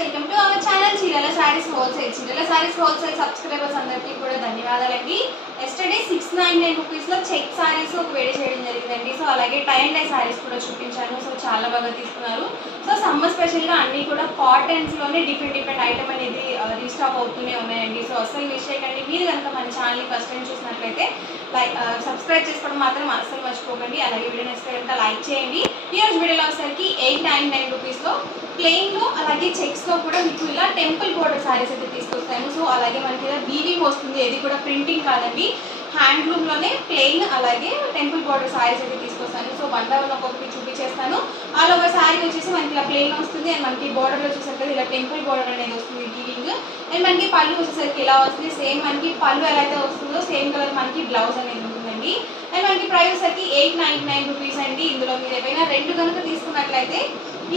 Welcome to our channel చీరల saris wholesale. చీరల saris wholesale subscribers అందరికీ కూడా ధన్యవాదాలండి. ఎస్టర్డే 699 రూపీస్లో చెక్ సారీస్ ఒక వేడి చేయడం జరిగిందండి. సో అలాగే టై అండ్ డై సారీస్ కూడా చూపించాను. సో చాలా బాగా తీసుకున్నారు. సో సమ్మర్ స్పెషల్గా అన్నీ కూడా కాటన్స్లోనే డిఫరెంట్ ఐటమ్ అనేది రీస్టాక్ అవుతూనే ఉన్నాయండి. సో అస్సలు మిస్ చేయకండి. మీరు కనుక మన ఛానల్ని ఫస్ట్ టైం చూసినట్లయితే సబ్స్క్రైబ్ చేసుకోవడం మాత్రం అస్సలు మర్చిపోకండి. అలాగే వీడియో నచ్చితే కనుక లైక్ చేయండి. ఈరోజు వీడియోలో వచ్చేసరికి 899 రూపీస్లో ప్లెయిన్లో అలాగే చెక్స్లో కూడా మీకు ఇలా టెంపుల్ బోర్డర్ సారీస్ అయితే తీసుకొస్తాను. సో అలాగే మనకి ఇలా వీవింగ్ వస్తుంది. ఇది కూడా ప్రింటింగ్ కాదండి, హ్యాండ్లూమ్లోనే ప్లెయిన్ అలాగే టెంపుల్ బోర్డర్ సారీస్ అయితే తీసుకొస్తాను. సో వన్ బై వన్ ఒక్కొక్కటి చూపించేస్తాను. ఆల్ ఓవర్ సారీ వచ్చేసి మనకి ఇలా ప్లెయిన్ వస్తుంది. అండ్ మనకి బోర్డర్లో వచ్చేసరికి ఇలా టెంపుల్ బోర్డర్ అనేది వస్తుంది వీవింగ్. అండ్ మనకి పళ్ళు వచ్చేసరికి ఇలా వస్తుంది. సేమ్ మనకి పళ్ళు ఎలా అయితే వస్తుందో సేమ్ కలర్ మనకి బ్లౌజ్ అనేది ఉంటుందండి. అండ్ మనకి ప్రైస్ వచ్చేసరికి 899 రూపీస్ అండి. ఇందులో మీరు ఏమైనా రెండు కనుక తీసుకున్నట్లయితే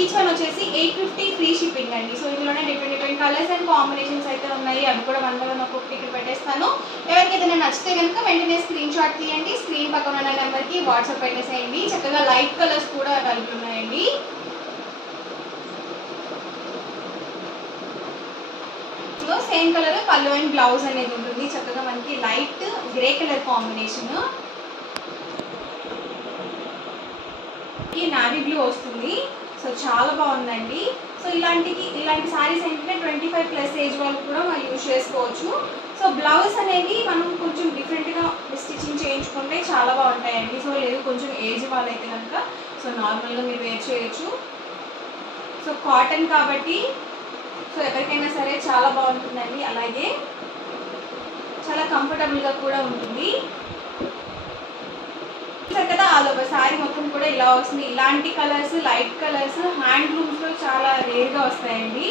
ఈచ్ వన్ వచ్చేసి 850 ఫ్రీ షిప్పింగ్ అండి. సో ఇందులోనే డిఫరెంట్ కలర్స్ అండ్ కాంబినేషన్స్ అయితే ఉన్నాయి. అవి కూడా వన్ బై వన్ ఒక్కొక్కటి ఇక్కడ పెట్టేస్తాను. ఎవరికైతే నేను నచ్చితే కనుక వెంటనే స్క్రీన్ షాట్ తీయండి. స్క్రీన్ పక్కన ఉన్న నెంబర్కి వాట్సాప్ పెట్టేసేయండి. చక్కగా లైట్ కలర్స్ కూడా అవైలబుల్ ఉన్నాయండి. సేమ్ కలర్ పళ్ళు అండ్ బ్లౌజ్ అనేది ఉంటుంది. చక్కగా మనకి light grey colour combination, navy blue వస్తుంది. సో చాలా బాగుందండి. సో ఇలాంటి సారీస్ ఏంటంటే 25+ ఏజ్ వాళ్ళు కూడా మనం యూజ్ చేసుకోవచ్చు. సో బ్లౌజ్ అనేది మనం కొంచెం డిఫరెంట్గా స్టిచ్చింగ్ చేయించుకుంటే చాలా బాగుంటాయండి. సో లేదు కొంచెం ఏజ్ వాళ్ళైతే కనుక సో నార్మల్గా మీరు వేర్ చేయొచ్చు. సో కాటన్ కాబట్టి సో ఎవరికైనా సరే చాలా బాగుంటుందండి. అలాగే చాలా కంఫర్టబుల్గా కూడా ఉంటుంది కదా. ఆల్ ఓవర్ సారీ మొత్తం కూడా ఇలా వస్తుంది. ఇలాంటి కలర్స్ లైట్ కలర్స్ హ్యాండ్లూమ్స్లో చాలా రేర్గా వస్తాయండి.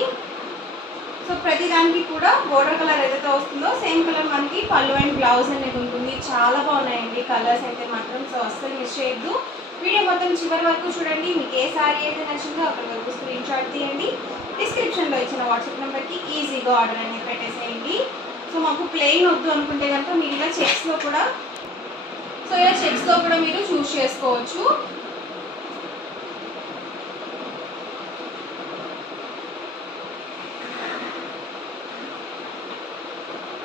సో ప్రతి దానికి కూడా బోర్డర్ కలర్ ఏదైతే వస్తుందో సేమ్ కలర్ మనకి పళ్ళు అండ్ బ్లౌజ్ అనేది ఉంటుంది. చాలా బాగున్నాయండి కలర్స్ అయితే మాత్రం. సో అస్సలు మిస్ చేయొద్దు. వీడియో మొత్తం చివరి వరకు చూడండి. మీకు ఏ సారీ అయితే నచ్చిందో అక్కడి వరకు స్క్రీన్ షాట్ తీయండి. డిస్క్రిప్షన్లో ఇచ్చిన వాట్సాప్ నెంబర్కి ఈజీగా ఆర్డర్ అనేది పెట్టేసేయండి. సో మాకు ప్లెయిన్ వద్దు అనుకుంటే కనుక మీరు ఇలా చెక్స్లో కూడా మీరు చూస్ చేసుకోవచ్చు.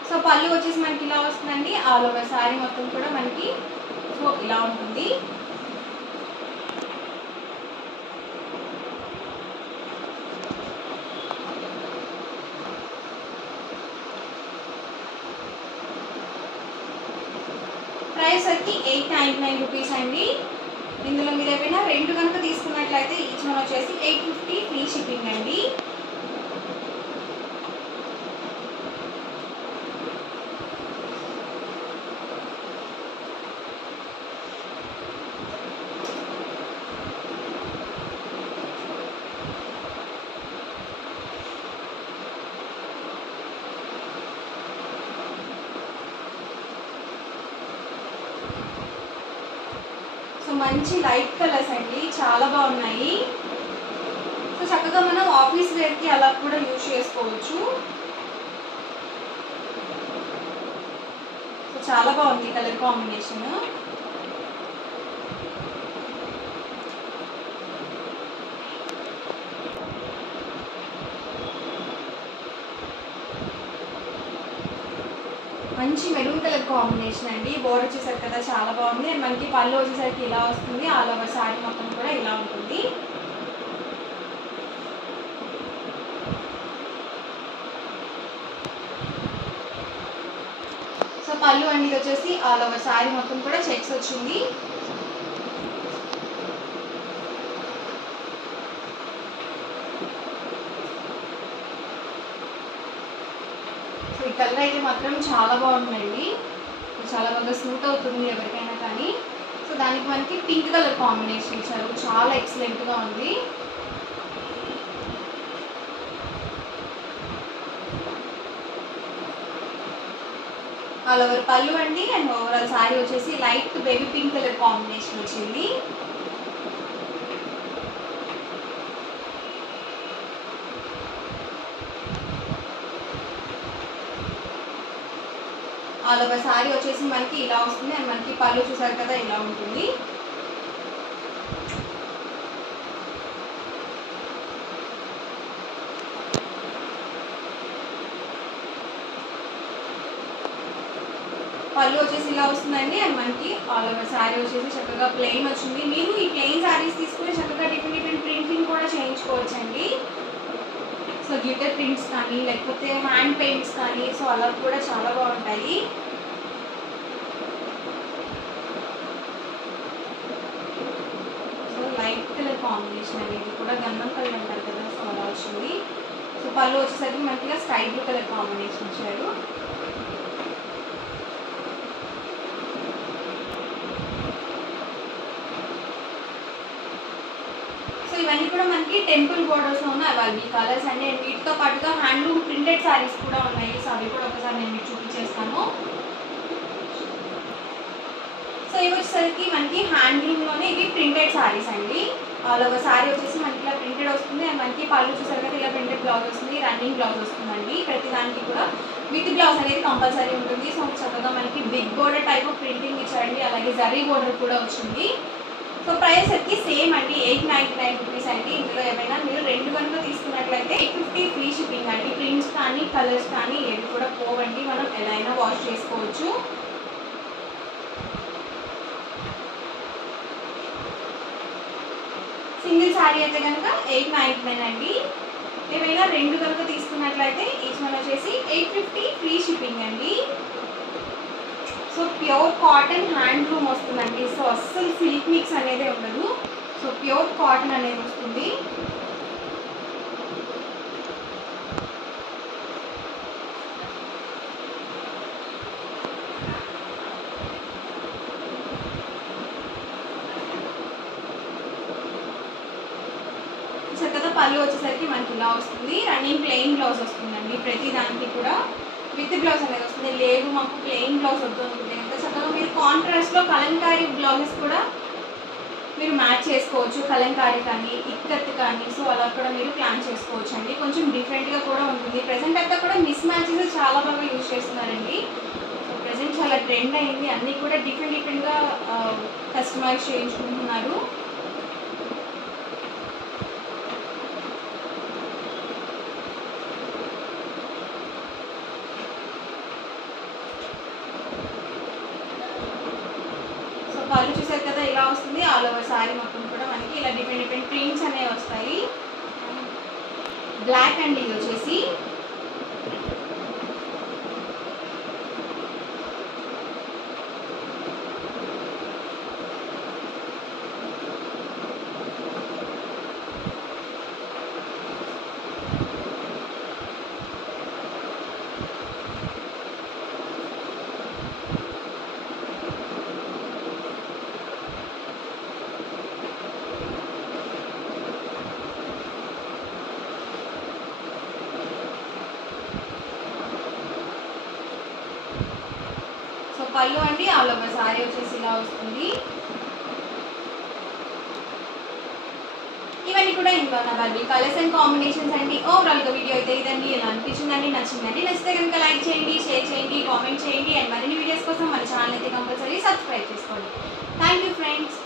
సో పళ్ళు వచ్చేసి మనకి ఇలా వస్తుందండి. ఆల్ ఓవర్ సారీ మొత్తం కూడా మనకి సో ఇలా ఉంటుంది. ప్రైస్ వచ్చి 899 రూపీస్ అండి. ఇందులో మీరు ఏమైనా రెండు కనుక తీసుకున్నట్లయితే ఈచ్ వన్ వచ్చేసి 850 ఫ్రీ షిప్పింగ్ అండి. సో మంచి లైట్ కలర్స్ అండి, చాలా బాగున్నాయి. సో చక్కగా మనం ఆఫీస్ వేర్కి అలా కూడా యూజ్ చేసుకోవచ్చు. సో చాలా బాగుంది కలర్ కాంబినేషన్. మంచి మెరూన్ కలర్ కాంబినేషన్ అండి. బోర్డర్ వచ్చేసరికి కదా చాలా బాగుంది. అండ్ మనకి పళ్ళు వచ్చేసరికి ఇలా వస్తుంది. ఆల్ ఓవర్ సారీ మొత్తం కూడా ఇలా ఉంటుంది. సో పళ్ళు అనేది వచ్చేసి ఆల్ ఓవర్ సారీ మొత్తం కూడా చెక్స్ వచ్చింది. ఈ కలర్ అయితే మాత్రం చాలా బాగుందండి. చాలా బాగా సూట్ అవుతుంది ఎవరికైనా కానీ. సో దానికి మనకి పింక్ కలర్ కాంబినేషన్ ఇచ్చారు. చాలా ఎక్సలెంట్గా ఉంది. ఆల్ ఓవర్ పళ్ళు అండి. అండ్ ఓవరాల్ సారీ వచ్చేసి light baby pink colour combination వచ్చింది. ఆల్ ఓవర్ సారీ వచ్చేసి మనకి ఇలా వస్తుంది. అండ్ మనకి పళ్ళు చూసారు కదా ఇలా ఉంటుంది. పళ్ళు వచ్చేసి ఇలా వస్తుందండి. అండ్ మనకి ఆల్ ఓవర్ శారీ వచ్చేసి చక్కగా ప్లెయిన్ వచ్చింది. మీరు ఈ ప్లెయిన్ శారీస్ తీసుకుని చక్కగా డిఫరెంట్ ప్రింటింగ్ కూడా చేయించుకోవచ్చండి. సో గ్లిటర్ ప్రింట్స్ కానీ లేకపోతే హ్యాండ్ పెయింట్స్ కానీ సో అలా కూడా చాలా బాగుంటాయి. సో లైట్ కలర్ కాంబినేషన్ అనేది కూడా గంధం కలర్ అంటారు కదా, సో అలా వచ్చింది. సో పళ్ళు వచ్చేసరికి మనకి స్కై బ్లూ కలర్ కాంబినేషన్ ఇచ్చారు. ఇవన్నీ కూడా మనకి టెంపుల్ బోర్డర్స్లో ఉన్న అవైలబుల్ కలర్స్ అండి. అండ్ వీటితో పాటుగా హ్యాండ్లూమ్ ప్రింటెడ్ శారీస్ కూడా ఉన్నాయి. సో అవి కూడా ఒకసారి నేను మీకు చూపించేస్తాను. సో ఇవి వచ్చేసరికి మనకి హ్యాండ్లూమ్లోనే ఇవి ప్రింటెడ్ శారీస్ అండి. ఆల్ ఓవర్ శారీ వచ్చేసి మనకి ఇలా ప్రింటెడ్ వస్తుంది. అండ్ మనకి పళ్ళు చూసేసరికి ఇలా ప్రింటెడ్ బ్లౌజ్ వస్తుంది, రన్నింగ్ బ్లౌజ్ వస్తుందండి. ప్రతి దానికి కూడా విత్ బ్లౌజ్ అనేది కంపల్సరీ ఉంటుంది. సో చక్కగా మనకి big border type of printing ఇచ్చారండి. అలాగే జరీ బోర్డర్ కూడా వచ్చింది. సో ప్రైస్ వచ్చి సేమ్ అండి, 899 రూపీస్ అండి. ఇందులో ఏమైనా మీరు 2 కనుక తీసుకున్నట్లయితే 850 ఫ్రీ షిప్పింగ్ అండి. ప్రింట్స్ కానీ కలర్స్ కానీ ఏవి కూడా పోవండి, మనం ఎలా అయినా వాష్ చేసుకోవచ్చు. సింగిల్ శారీ అయితే కనుక 899 అండి. ఏమైనా 2 కనుక తీసుకున్నట్లయితే ఈచ్ వన్ వచ్చేసి 850 ఫ్రీ షిప్పింగ్ అండి. సో ప్యూర్ కాటన్ హ్యాండ్లూమ్ వస్తుందండి. సో అస్సలు సిల్క్ మిక్స్ అనేది ఉండదు. సో ప్యూర్ కాటన్ అనేది వస్తుంది. చక్కగా పళ్ళు వచ్చేసరికి మనకి ఇలా వస్తుంది. రన్నింగ్ ప్లెయిన్ బ్లౌజ్ వస్తుందండి. ప్రతి దానికి కూడా విత్ బ్లౌజ్ అనేది వస్తుంది. లేదు మాకు ప్లెయిన్ బ్లౌజ్ వద్దు అనుకుంటే కనుక చక్కగా మీరు కాంట్రాస్ట్లో కలంకారీ బ్లౌజెస్ కూడా మీరు మ్యాచ్ చేసుకోవచ్చు. కలంకారీ కానీ ఇక్కత్ కానీ సో అలా కూడా మీరు ప్లాన్ చేసుకోవచ్చు అండి. కొంచెం డిఫరెంట్గా కూడా ఉంటుంది. ప్రెజెంట్ అంతా కూడా మిస్ మ్యాచెస్ చాలా బాగా యూజ్ చేస్తున్నారండి. సో ప్రెజెంట్ చాలా ట్రెండ్ అయింది. అన్నీ కూడా డిఫరెంట్గా కస్టమైజ్ చేయించుకుంటున్నారు. పళ్ళు చూసారు కదా ఇలా వస్తుంది. ఆల్ ఓవర్ శారీ మొత్తం కూడా మనకి ఇలా డిఫరెంట్ ప్రింట్స్ అనేవి వస్తాయి. బ్లాక్ అండ్ ఇది వచ్చేసి పళ్ళు అండి. ఆల్ ఓవర్ శారీ వచ్చేసి ఇలా వస్తుంది. ఇవన్నీ కూడా ఇంట్లో అవైలబుల్ కలర్స్ అండ్ కాంబినేషన్స్ అండి. ఓవరాల్గా వీడియో అయితే ఇదండి. ఎలా అనిపించిందండి? నచ్చిందండి? నచ్చితే కనుక లైక్ చేయండి, షేర్ చేయండి, కామెంట్ చేయండి. అండ్ మరిన్ని వీడియోస్ కోసం మన ఛానల్ అయితే కంపల్సరీ సబ్స్క్రైబ్ చేసుకోండి. Thank you friends.